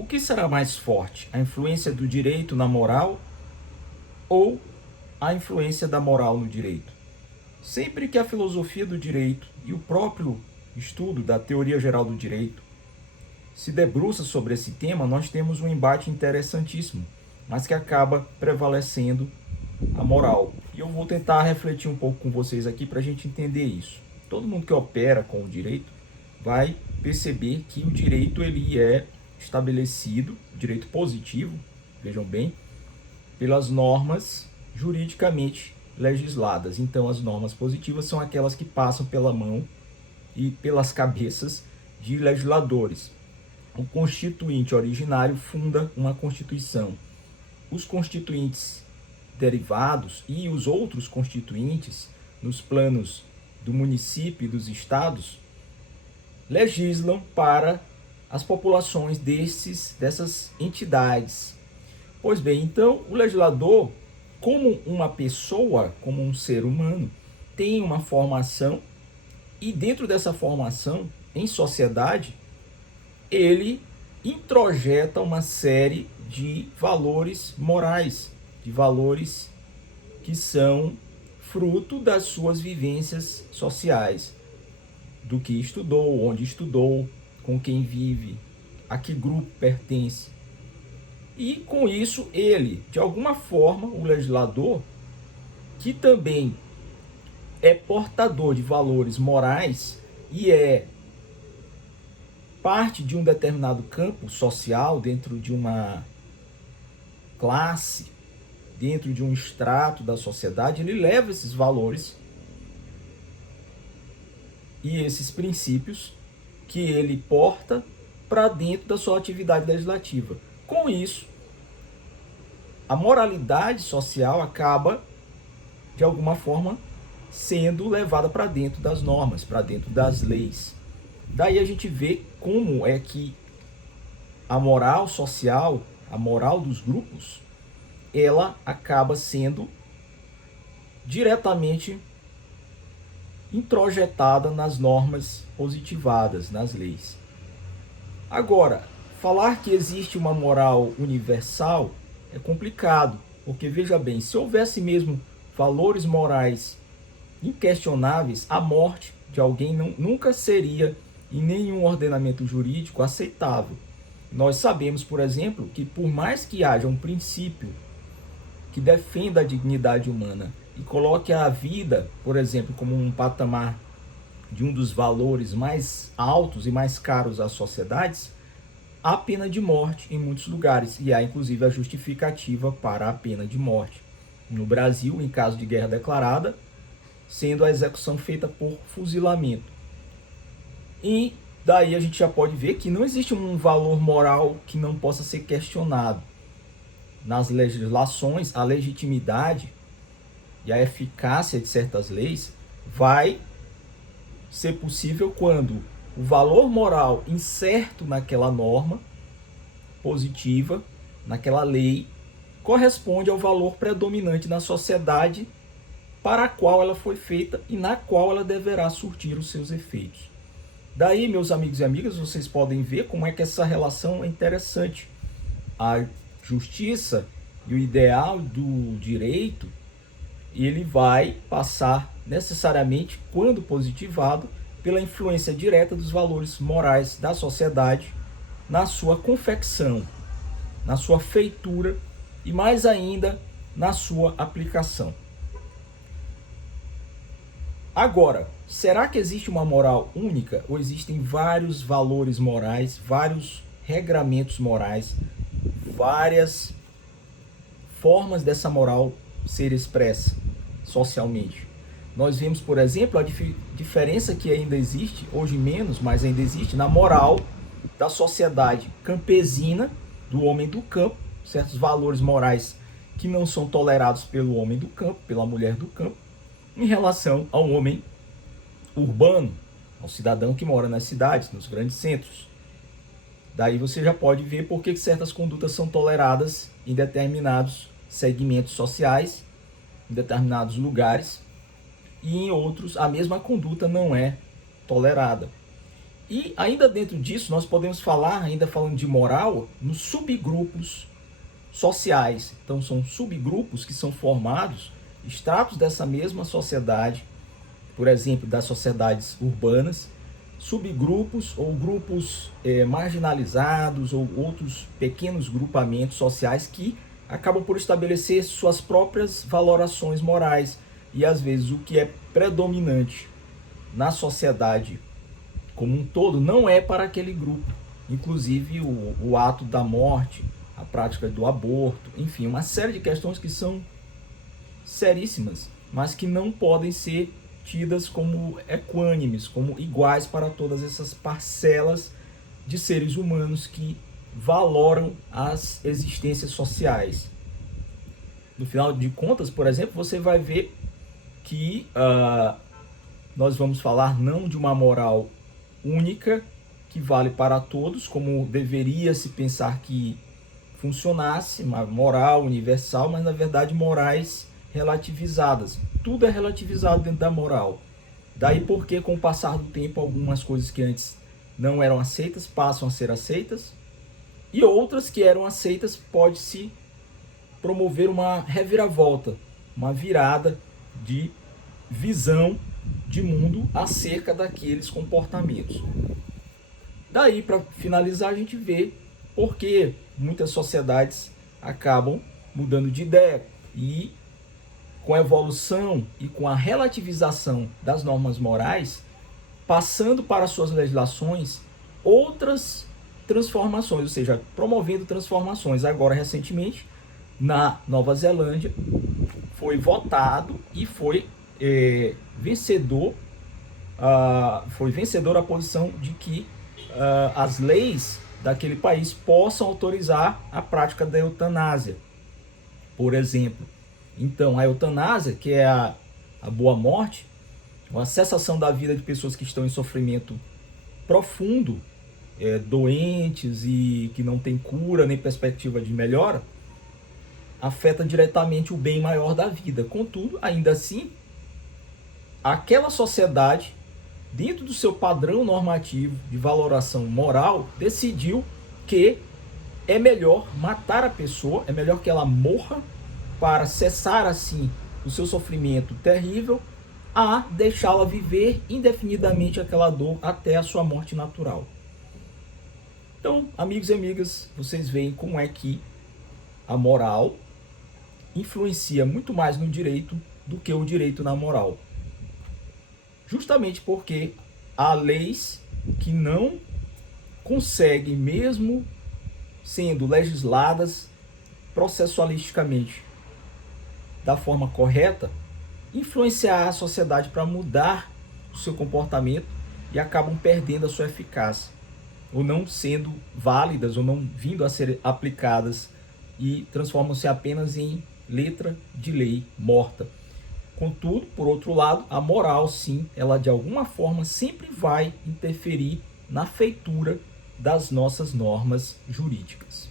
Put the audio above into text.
O que será mais forte? A influência do direito na moral ou a influência da moral no direito? Sempre que a filosofia do direito e o próprio estudo da teoria geral do direito se debruça sobre esse tema, nós temos um embate interessantíssimo, mas que acaba prevalecendo a moral. E eu vou tentar refletir um pouco com vocês aqui para a gente entender isso. Todo mundo que opera com o direito vai perceber que o direito ele é estabelecido, direito positivo, vejam bem, pelas normas juridicamente legisladas. Então, as normas positivas são aquelas que passam pela mão e pelas cabeças de legisladores. O constituinte originário funda uma constituição. Os constituintes derivados e os outros constituintes, nos planos do município e dos estados, legislam para as populações dessas entidades. Pois bem, então o legislador, como uma pessoa, como um ser humano, tem uma formação e dentro dessa formação, em sociedade, ele introjeta uma série de valores morais, de valores que são fruto das suas vivências sociais, do que estudou, onde estudou, com quem vive, a que grupo pertence. E com isso ele, de alguma forma, o legislador, que também é portador de valores morais e é parte de um determinado campo social, dentro de uma classe, dentro de um extrato da sociedade, ele leva esses valores e esses princípios que ele porta para dentro da sua atividade legislativa. Com isso, a moralidade social acaba, de alguma forma, sendo levada para dentro das normas, para dentro das leis. Daí a gente vê como é que a moral social, a moral dos grupos, ela acaba sendo diretamente introjetada nas normas positivadas, nas leis. Agora, falar que existe uma moral universal é complicado, porque veja bem, se houvesse mesmo valores morais inquestionáveis, a morte de alguém nunca seria em nenhum ordenamento jurídico aceitável. Nós sabemos, por exemplo, que por mais que haja um princípio que defenda a dignidade humana e coloque a vida, por exemplo, como um patamar de um dos valores mais altos e mais caros às sociedades, há pena de morte em muitos lugares e há inclusive a justificativa para a pena de morte. No Brasil, em caso de guerra declarada, sendo a execução feita por fuzilamento. E daí a gente já pode ver que não existe um valor moral que não possa ser questionado. Nas legislações, a legitimidade e a eficácia de certas leis vai ser possível quando o valor moral incerto naquela norma positiva, naquela lei, corresponde ao valor predominante na sociedade para a qual ela foi feita e na qual ela deverá surtir os seus efeitos. Daí, meus amigos e amigas, vocês podem ver como é que essa relação é interessante. A justiça e o ideal do direito, ele vai passar necessariamente, quando positivado, pela influência direta dos valores morais da sociedade na sua confecção, na sua feitura e mais ainda na sua aplicação. Agora, será que existe uma moral única ou existem vários valores morais, vários regramentos morais, várias formas dessa moral ser expressa socialmente? Nós vemos, por exemplo, a diferença que ainda existe, hoje menos, mas ainda existe, na moral da sociedade campesina, do homem do campo, certos valores morais que não são tolerados pelo homem do campo, pela mulher do campo, em relação ao homem urbano, ao cidadão que mora nas cidades, nos grandes centros. Daí você já pode ver por que certas condutas são toleradas em determinados segmentos sociais, em determinados lugares, e em outros a mesma conduta não é tolerada. E ainda dentro disso, nós podemos falar, ainda falando de moral, nos subgrupos sociais. Então são subgrupos que são formados, estratos dessa mesma sociedade, por exemplo, das sociedades urbanas, subgrupos ou grupos marginalizados ou outros pequenos grupamentos sociais que acabam por estabelecer suas próprias valorações morais. E às vezes o que é predominante na sociedade como um todo não é para aquele grupo. Inclusive o ato da morte, a prática do aborto, enfim, uma série de questões que são seríssimas, mas que não podem ser tidas como equânimes, como iguais para todas essas parcelas de seres humanos que valoram as existências sociais. No final de contas, por exemplo, você vai ver que nós vamos falar não de uma moral única que vale para todos, como deveria se pensar que funcionasse, uma moral universal, mas na verdade morais relativizadas. Tudo é relativizado dentro da moral. Daí porque com o passar do tempo algumas coisas que antes não eram aceitas passam a ser aceitas e outras que eram aceitas pode-se promover uma reviravolta, uma virada de visão de mundo acerca daqueles comportamentos. Daí, para finalizar, a gente vê por que muitas sociedades acabam mudando de ideia e com a evolução e com a relativização das normas morais, passando para suas legislações outras transformações, ou seja, promovendo transformações. Agora, recentemente, na Nova Zelândia, foi votado e foi vencedor a posição de que as leis daquele país possam autorizar a prática da eutanásia, por exemplo. Então, a eutanásia, que é a boa morte, a cessação da vida de pessoas que estão em sofrimento profundo, doentes e que não têm cura nem perspectiva de melhora, afeta diretamente o bem maior da vida. Contudo, ainda assim, aquela sociedade, dentro do seu padrão normativo de valoração moral, decidiu que é melhor matar a pessoa, é melhor que ela morra para cessar assim o seu sofrimento terrível, a deixá-la viver indefinidamente aquela dor até a sua morte natural. Então, amigos e amigas, vocês veem como é que a moral influencia muito mais no direito do que o direito na moral. Justamente porque há leis que não conseguem, mesmo sendo legisladas processualisticamente da forma correta, influenciar a sociedade para mudar o seu comportamento e acabam perdendo a sua eficácia, ou não sendo válidas, ou não vindo a ser aplicadas e transformam-se apenas em letra de lei morta. Contudo, por outro lado, a moral, sim, ela de alguma forma sempre vai interferir na feitura das nossas normas jurídicas.